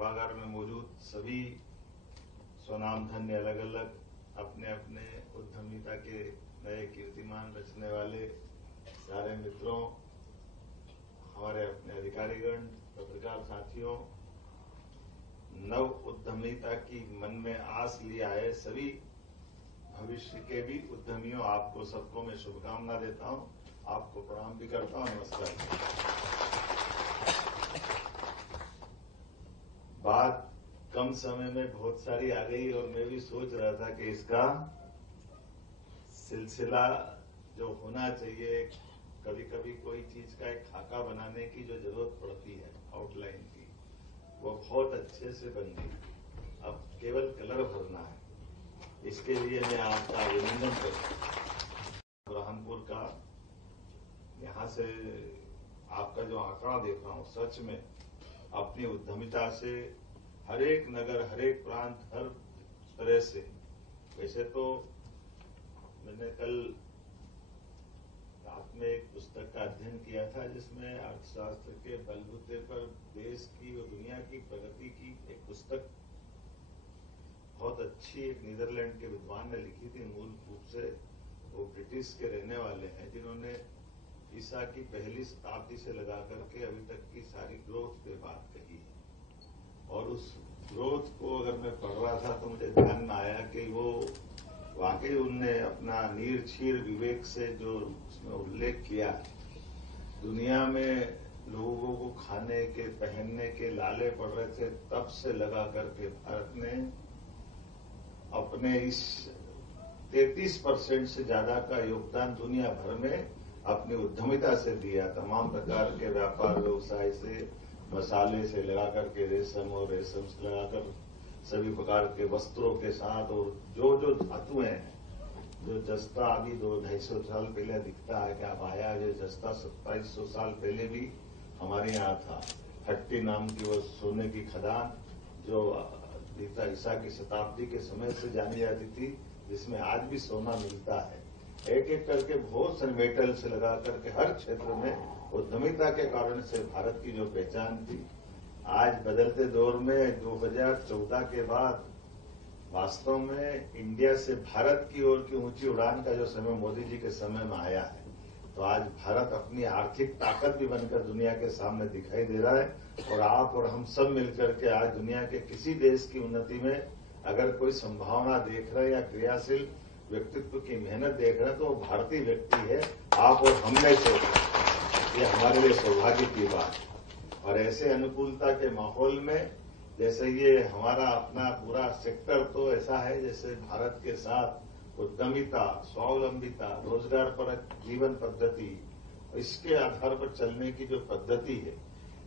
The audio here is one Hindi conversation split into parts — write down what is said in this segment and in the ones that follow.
सभागार में मौजूद सभी स्वनामधन्य अलग अलग अपने अपने उद्यमिता के नए कीर्तिमान रचने वाले सारे मित्रों, हमारे अपने अधिकारीगण, पत्रकार साथियों, नव उद्यमिता की मन में आस लिए आए सभी भविष्य के भी उद्यमियों, आपको सबको मैं शुभकामना देता हूं, आपको प्रणाम भी करता हूं। नमस्कार। बात कम समय में बहुत सारी आ गई और मैं भी सोच रहा था कि इसका सिलसिला जो होना चाहिए, कभी कभी कोई चीज का एक खाका बनाने की जो जरूरत पड़ती है आउटलाइन की, वो बहुत अच्छे से बन गई। अब केवल कलर भरना है। इसके लिए मैं आपका अभिनंदन करता हूं। बुरहानपुर का यहां से आपका जो आंकड़ा देख रहा हूं, सच में अपनी उद्यमिता से हर एक नगर, हर एक प्रांत, हर तरह से। वैसे तो मैंने कल रात में एक पुस्तक का अध्ययन किया था जिसमें अर्थशास्त्र के बलबूते पर देश की और दुनिया की प्रगति की एक पुस्तक बहुत अच्छी एक नीदरलैंड के विद्वान ने लिखी थी। मूल रूप से वो ब्रिटिश के रहने वाले हैं, जिन्होंने ईसा की पहली शताब्दी से लगा करके अभी तक की सारी ग्रोथ पे बात कही है। और उस ग्रोथ को अगर मैं पढ़ रहा था तो मुझे ध्यान में आया कि वो वाकई उनने अपना नीर छीर विवेक से जो उसमें उल्लेख किया, दुनिया में लोगों को खाने के, पहनने के लाले पड़ रहे थे, तब से लगा करके भारत ने अपने इस 33% से ज्यादा का योगदान दुनिया भर में अपनी उद्यमिता से दिया। तमाम प्रकार के व्यापार व्यवसाय से, मसाले से लगा करके रेशम और रेशम से लगाकर सभी प्रकार के वस्त्रों के साथ, और जो जो धातुएं हैं, जो जस्ता अभी 200-250 साल पहले दिखता है कि अब आया, जो जस्ता 2700 साल पहले भी हमारे यहाँ था। हट्टी नाम की वो सोने की खदान जो ईसा की शताब्दी के समय से जानी जाती थी, जिसमें आज भी सोना मिलता है। एक एक करके बहुत सारे मेटल से लगा करके हर क्षेत्र में उद्यमिता के कारण से भारत की जो पहचान थी, आज बदलते दौर में 2014 के बाद वास्तव में इंडिया से भारत की ओर की ऊंची उड़ान का जो समय मोदी जी के समय में आया है, तो आज भारत अपनी आर्थिक ताकत भी बनकर दुनिया के सामने दिखाई दे रहा है। और आप और हम सब मिलकर के आज दुनिया के किसी देश की उन्नति में अगर कोई संभावना देख रहे हैं या क्रियाशील व्यक्तित्व की मेहनत देख रहे हैं, तो वो भारतीय व्यक्ति है, आप और हम में से। ये हमारे लिए सौभाग्य की बात है। और ऐसे अनुकूलता के माहौल में, जैसे ये हमारा अपना पूरा सेक्टर तो ऐसा है जैसे भारत के साथ उद्यमिता, स्वावलंबिता, रोजगार परक जीवन पद्धति, इसके आधार पर चलने की जो पद्धति है,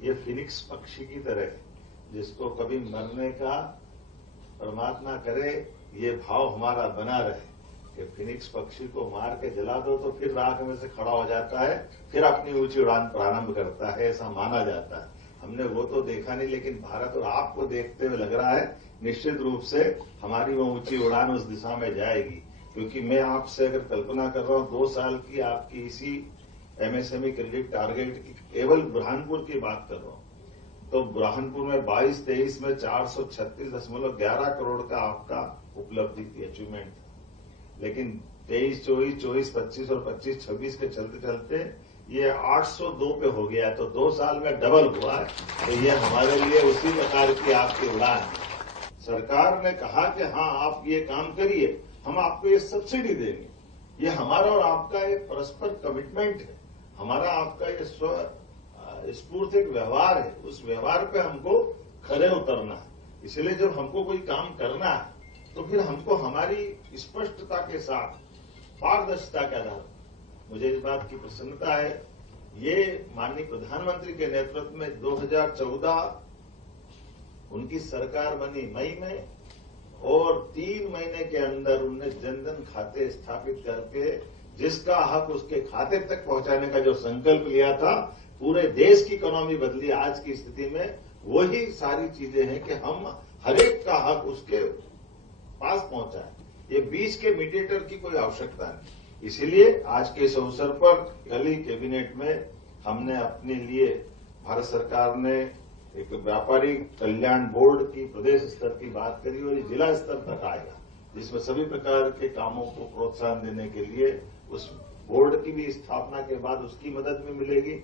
ये फिनिक्स पक्षी की तरह है, जिसको कभी मरने का परमात्मा करे ये भाव हमारा बना रहे कि फिनिक्स पक्षी को मार के जला दो तो फिर राख में से खड़ा हो जाता है, फिर अपनी ऊंची उड़ान प्रारंभ करता है, ऐसा माना जाता है। हमने वो तो देखा नहीं, लेकिन भारत और आपको देखते हुए लग रहा है निश्चित रूप से हमारी वो ऊंची उड़ान उस दिशा में जाएगी। क्योंकि मैं आपसे अगर कल्पना कर रहा हूं 2 साल की आपकी इसी एमएसएमई क्रेडिट टारगेट की, केवल बुरहानपुर की बात कर रहा हूं, तो बुरहानपुर में 22-23 में 436.11 करोड़ का आपका उपलब्धि थी, अचीवमेंट था। लेकिन 23-24, 24-25 और 25-26 के चलते चलते ये 802 पे हो गया है, तो 2 साल में डबल हुआ है। तो ये हमारे लिए उसी प्रकार की आपकी उड़ान है। सरकार ने कहा कि हाँ आप ये काम करिए, हम आपको ये सब्सिडी देंगे। ये हमारा और आपका एक परस्पर कमिटमेंट है, हमारा आपका ये स्फूर्त एक व्यवहार है। उस व्यवहार पे हमको खरे उतरना है। इसलिए जब हमको कोई काम करना है तो फिर हमको हमारी स्पष्टता के साथ, पारदर्शिता के आधार पर, मुझे इस बात की प्रसन्नता है, ये माननीय प्रधानमंत्री के नेतृत्व में 2014 उनकी सरकार बनी मई में, और 3 महीने के अंदर उन्होंने जनधन खाते स्थापित करके जिसका हक उसके खाते तक पहुंचाने का जो संकल्प लिया था, पूरे देश की इकोनॉमी बदली। आज की स्थिति में वही सारी चीजें हैं कि हम हरेक का हक उसके पास पहुंचाए। ये बीच के मीडिएटर की कोई आवश्यकता नहीं। इसीलिए आज के इस अवसर पर कल ही कैबिनेट में हमने अपने लिए, भारत सरकार ने एक व्यापारी कल्याण बोर्ड की प्रदेश स्तर की बात करी और ये जिला स्तर तक आएगा, जिसमें सभी प्रकार के कामों को प्रोत्साहन देने के लिए उस बोर्ड की भी स्थापना के बाद उसकी मदद भी मिलेगी।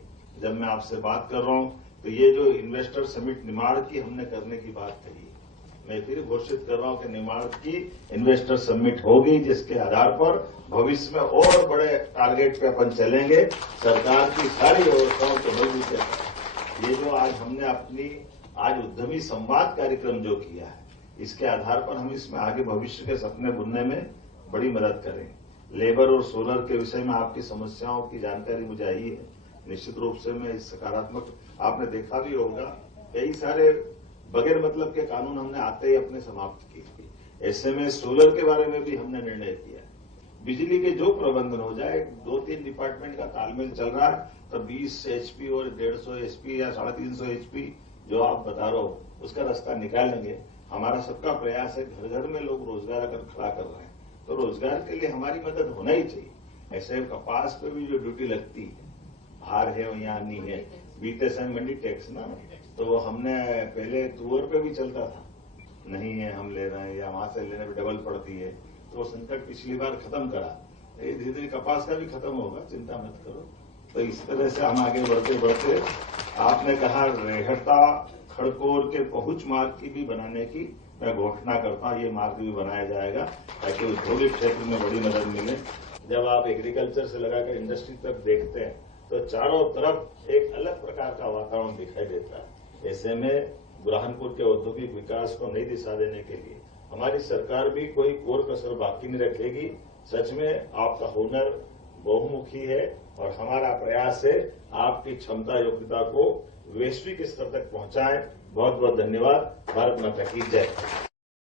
जब मैं आपसे बात कर रहा हूं तो ये जो इन्वेस्टर समिट निमाड़ की हमने करने की बात कही, मैं फिर घोषित कर रहा हूं कि निमाड़ की इन्वेस्टर समिट होगी, जिसके आधार पर भविष्य में और बड़े टारगेट पे अपन चलेंगे। सरकार की सारी व्यवस्थाओं को मजबूत करना। ये जो आज हमने अपनी आज उद्यमी संवाद कार्यक्रम जो किया है, इसके आधार पर हम इसमें आगे भविष्य के सपने बुनने में बड़ी मदद करेंगे। लेबर और सोलर के विषय में आपकी समस्याओं की जानकारी मुझे आई है। निश्चित रूप से मैं इस सकारात्मक, आपने देखा भी होगा कई सारे बगैर मतलब के कानून हमने आते ही अपने समाप्त किए। ऐसे में सोलर के बारे में भी हमने निर्णय किया। बिजली के जो प्रबंधन हो जाए, 2-3 डिपार्टमेंट का तालमेल चल रहा है, तो 20 एचपी और 150 एचपी या 350 एचपी जो आप बता रहे हो, उसका रास्ता निकालेंगे। हमारा सबका प्रयास है, घर घर में लोग रोजगार अगर खड़ा कर रहे हैं तो रोजगार के लिए हमारी मदद होना ही चाहिए। ऐसे कपास पे भी जो ड्यूटी लगती है, बाहर है और यहाँ नहीं है, बीते समय मंडी टैक्स ना, तो हमने पहले तुअर पे भी चलता था, नहीं है हम ले रहे हैं या वहां से लेने में डबल पड़ती है, तो संकट पिछली बार खत्म करा। धीरे धीरे कपास का भी खत्म होगा, चिंता मत करो। तो इस तरह से हम आगे बढ़ते बढ़ते, आपने कहा रेहता खड़कोर के पहुंच मार्ग की भी बनाने की मैं घोषणा करता हूं। ये मार्ग भी बनाया जाएगा ताकि औद्योगिक क्षेत्र में बड़ी मदद मिले। जब आप एग्रीकल्चर से लगाकर इंडस्ट्री तक देखते हैं तो चारों तरफ एक अलग प्रकार का वातावरण दिखाई देता है। ऐसे में बुरहानपुर के औद्योगिक विकास को नई दिशा देने के लिए हमारी सरकार भी कोई कोर कसर बाकी नहीं रखेगी। सच में आपका हुनर बहुमुखी है और हमारा प्रयास है आपकी क्षमता योग्यता को वैश्विक स्तर तक पहुंचाएं। बहुत बहुत धन्यवाद। भारत माता की जय।